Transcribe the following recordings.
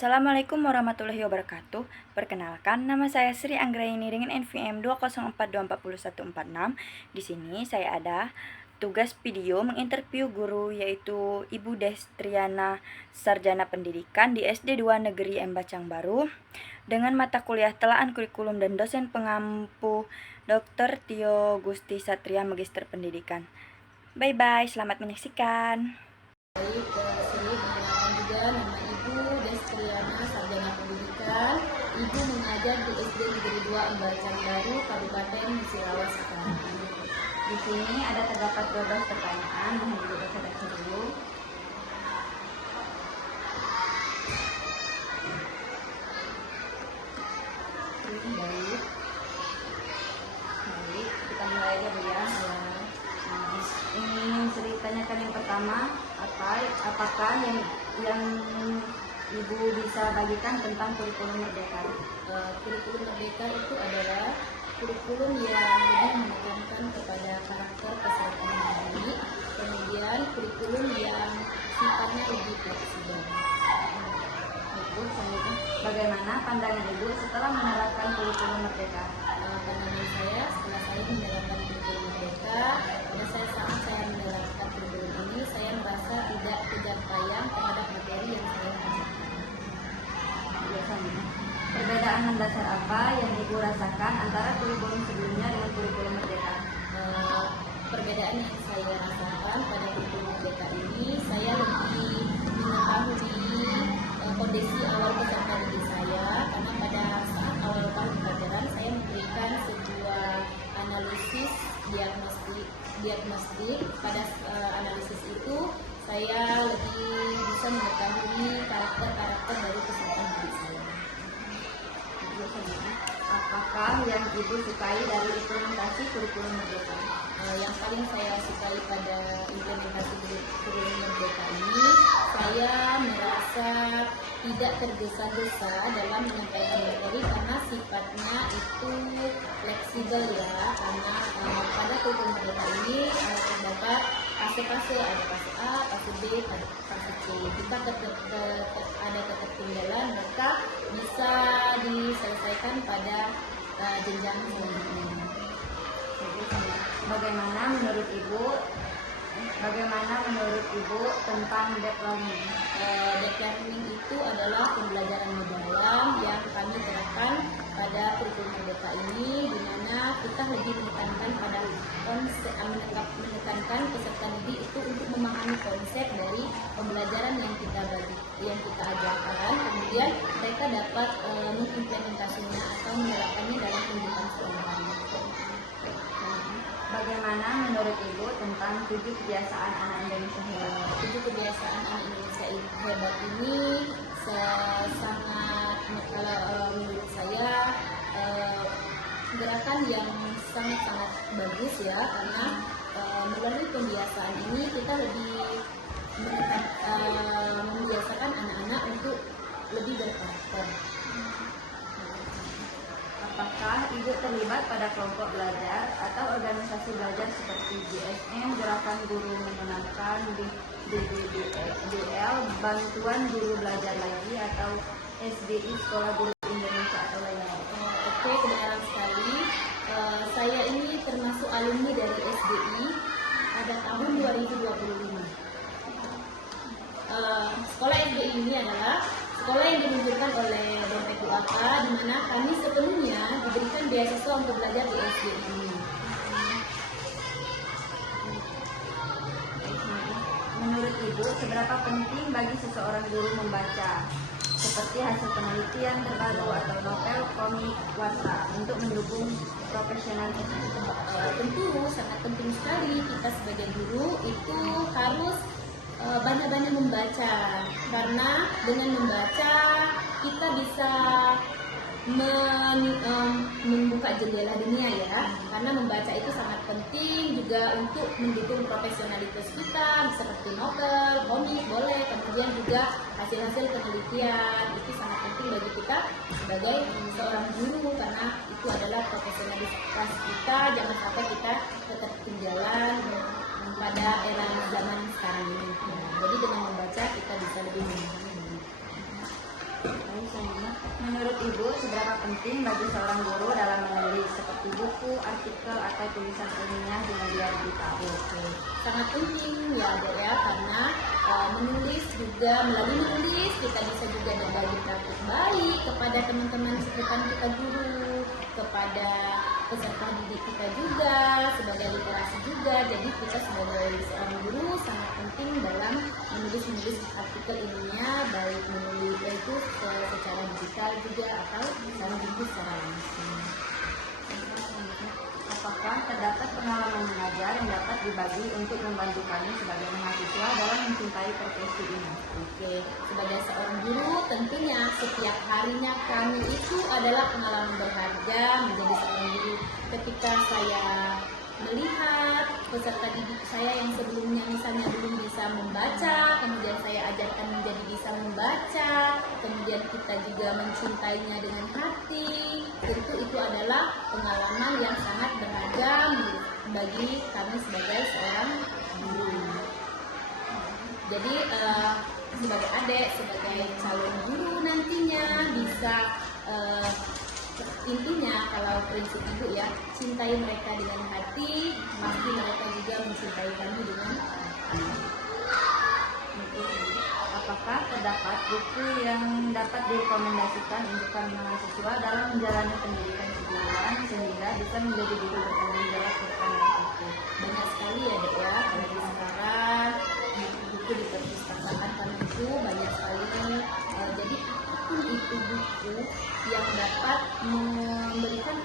Assalamualaikum warahmatullahi wabarakatuh. Perkenalkan, nama saya Sri Anggraini dengan NVM 204244146. Di sini saya ada tugas video menginterview guru yaitu Ibu Destriana, Sarjana Pendidikan di SD 2 Negeri Embacang Baru dengan mata kuliah Telaah Kurikulum dan dosen pengampu Dr. Tio Gusti Satria, Magister Pendidikan. Bye-bye, selamat menyaksikan. Baik, perkenalkan juga nama Ibu Destriana, Sarjana Pendidikan. Ibu mengajar di SD Negeri 2 Embacang Baru, Kabupaten Musirawas sekarang. Di sini ada terdapat 12 pertanyaan, mohon Ibu baca dulu. Baik, kita mulai aja Bu ya. Ini ceritanya yang pertama, apakah yang Ibu bisa bagikan tentang kurikulum Merdeka? Kurikulum Merdeka itu adalah kurikulum yang lebih menekankan kepada karakter peserta didik, kemudian kurikulum yang sifatnya lebih fleksibel. Ibu, selanjutnya, bagaimana pandangan Ibu setelah menerapkan kurikulum Merdeka? Pandangan saya setelah saya menerapkan kurikulum Merdeka, pada saat saya menerapkan kurikulum ini, saya merasa tidak kejar tayang terhadap materi yang saya ajarkan. Biasanya, perbedaan mendasar apa yang Ibu rasakan antara kurikulum sebelumnya dengan kurikulum Merdeka? Perbedaan yang saya rasakan pada kurikulum Merdeka ini, saya lebih mengetahui kondisi awal peserta didik saya, karena pada saat awal tahun pelajaran saya memberikan sebuah analisis diagnostik. Pada analisis itu saya lebih bisa mengetahui karakter dari peserta didik saya. Apakah yang Ibu sukai dari implementasi kurikulum Merdeka? Yang paling saya sukai pada implementasi kurikulum Merdeka ini, saya merasa tidak tergesa-gesa dalam menyampaikan materi karena sifatnya itu fleksibel ya, karena pada kurikulum Merdeka ini terdapat fase-fase, ada fase A, fase B, fase C. Jika ada ketertinggalan, maka bisa diselesaikan pada jenjang selanjutnya. Bagaimana menurut Ibu tentang deep learning? Deep learning itu adalah pembelajaran mendalam yang kami terapkan pada kurikulum Merdeka ini, di mana kita lebih menekankan pada konsep, menekankan peserta didik itu untuk memahami konsep dari pembelajaran yang kita ajarkan, kemudian mereka dapat mengimplementasinya atau menerapkannya dalam kehidupan sehari-hari. Bagaimana menurut Ibu tentang 7 kebiasaan anak Indonesia hebat? 7 kebiasaan anak Indonesia hebat ini sangat, kalau menurut saya, gerakan yang sangat bagus ya, karena melalui pembiasaan ini kita lebih membiasakan anak-anak untuk lebih berkarakter. Apakah Ibu terlibat pada kelompok belajar atau organisasi belajar seperti GSM, Gerakan Guru Menyenangkan, DL, Bantuan Guru Belajar Lagi, atau SBI, Sekolah Guru Indonesia, atau lainnya? Oke, kebenaran sekali. Saya ini termasuk alumni dari SBI pada tahun 2025. Sekolah SBI ini adalah sekolah yang diluncurkan oleh Dompet UAK, di mana kami sepenuhnya diberikan beasiswa untuk belajar di SBI ini. Menurut Ibu, seberapa penting bagi seseorang guru membaca seperti hasil penelitian terbaru atau novel, komik, wasa untuk mendukung profesionalitas? Tentu sangat penting sekali kita sebagai guru itu harus banyak-banyak membaca, karena dengan membaca kita bisa membuka jendela dunia ya, karena membaca itu sangat penting juga untuk mendukung profesionalitas kita, seperti novel, komik boleh, kemudian juga hasil-hasil penelitian itu sangat penting bagi kita sebagai seorang guru, karena itu adalah profesionalitas kita, jangan sampai kita ketertinggalan pada era zaman sekarang ini. Jadi dengan membaca kita bisa lebih memahami. selanjutnya, menurut Ibu, seberapa penting bagi seorang guru dalam menulis seperti buku, artikel, atau tulisan ilmiah di media digital? Oke, sangat penting ya Dek ya, karena menulis juga, melalui menulis kita bisa juga berbagi praktik baik kepada teman-teman sekitar kita guru, kepada peserta didik kita juga, sebagai literasi juga. Jadi kita sebagai seorang guru sangat penting dalam menulis artikel ilmiah, baik menulis itu secara digital juga atau secara buku secara langsung. Apakah terdapat pengalaman mengajar yang dapat dibagi untuk membantu kami sebagai mahasiswa dalam mencintai profesi ini? Oke, sebagai seorang guru tentunya setiap harinya kami itu adalah pengalaman berharga menjadi seorang guru. Ketika saya melihat peserta didik saya yang sebelumnya misalnya belum bisa membaca, kemudian saya ajarkan menjadi bisa membaca, kemudian kita juga mencintainya dengan hati, tentu itu adalah pengalaman yang sangat berharga bagi kami sebagai seorang guru. Jadi sebagai adik, sebagai calon guru nantinya bisa intinya kalau prinsip ibu ya, cintai mereka dengan hati, pasti mereka juga mencintai kami dengan hati. Apakah terdapat buku yang dapat direkomendasikan untuk kami mahasiswa dalam menjalani pendidikan kejuruan sehingga bisa menjadi guru bertanggung jawab ke depan? Banyak sekali ya Dek ya, apalagi sekarang buku di perpustakaan kami itu banyak sekali. Jadi apapun itu buku yang dapat memberikan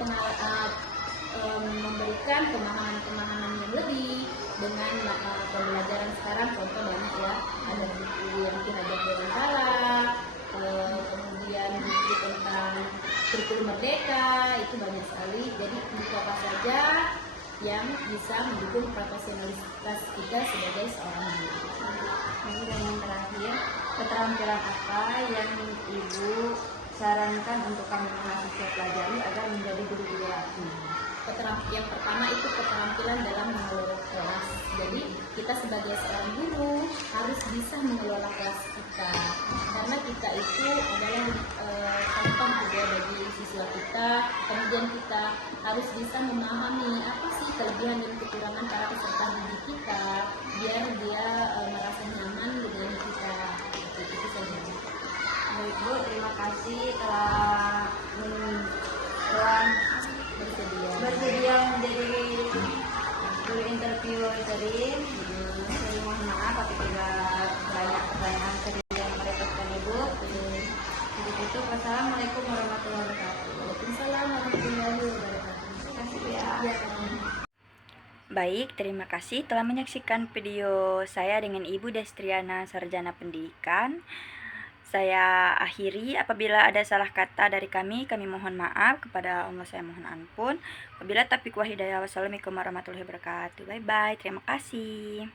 pemahaman yang lebih dengan pembelajaran sekarang. Contoh banyak ya, ada buku yang Ki Hajar Dewantara, kemudian buku tentang kurikulum merdeka, itu banyak sekali. Jadi buku apa saja yang bisa mendukung profesionalitas kita sebagai seorang guru. Dan yang terakhir, keterampilan apa yang Ibu sarankan untuk kami mahasiswa pelajari agar menjadi guru-guru lagi? Yang pertama itu keterampilan dalam mengelola kelas. Jadi kita sebagai seorang guru harus bisa mengelola kelas kita, karena kita itu adalah contoh juga bagi siswa kita. Kemudian kita harus bisa memahami apa sih kelebihan dan kekurangan para peserta didik kita, biar dia merasa nyaman dengan kita. Itu saja. Baik Bu, terima kasih telah bersedia menjadi guru interview tadi. Saya mohon maaf apabila banyak pertanyaan tadi yang merepotkan Ibu. Untuk itu, wassalamualaikum warahmatullahi wabarakatuh. Waalaikumsalam warahmatullahi wabarakatuh. Terima kasih Bu ya. Ya, Baik, terima kasih telah menyaksikan video saya dengan Ibu Destriana, Sarjana Pendidikan. Saya akhiri, apabila ada salah kata dari kami mohon maaf. Kepada Allah saya mohon ampun. Apabila taufiq wa hidayah, wassalamualaikum warahmatullahi wabarakatuh. Bye bye, terima kasih.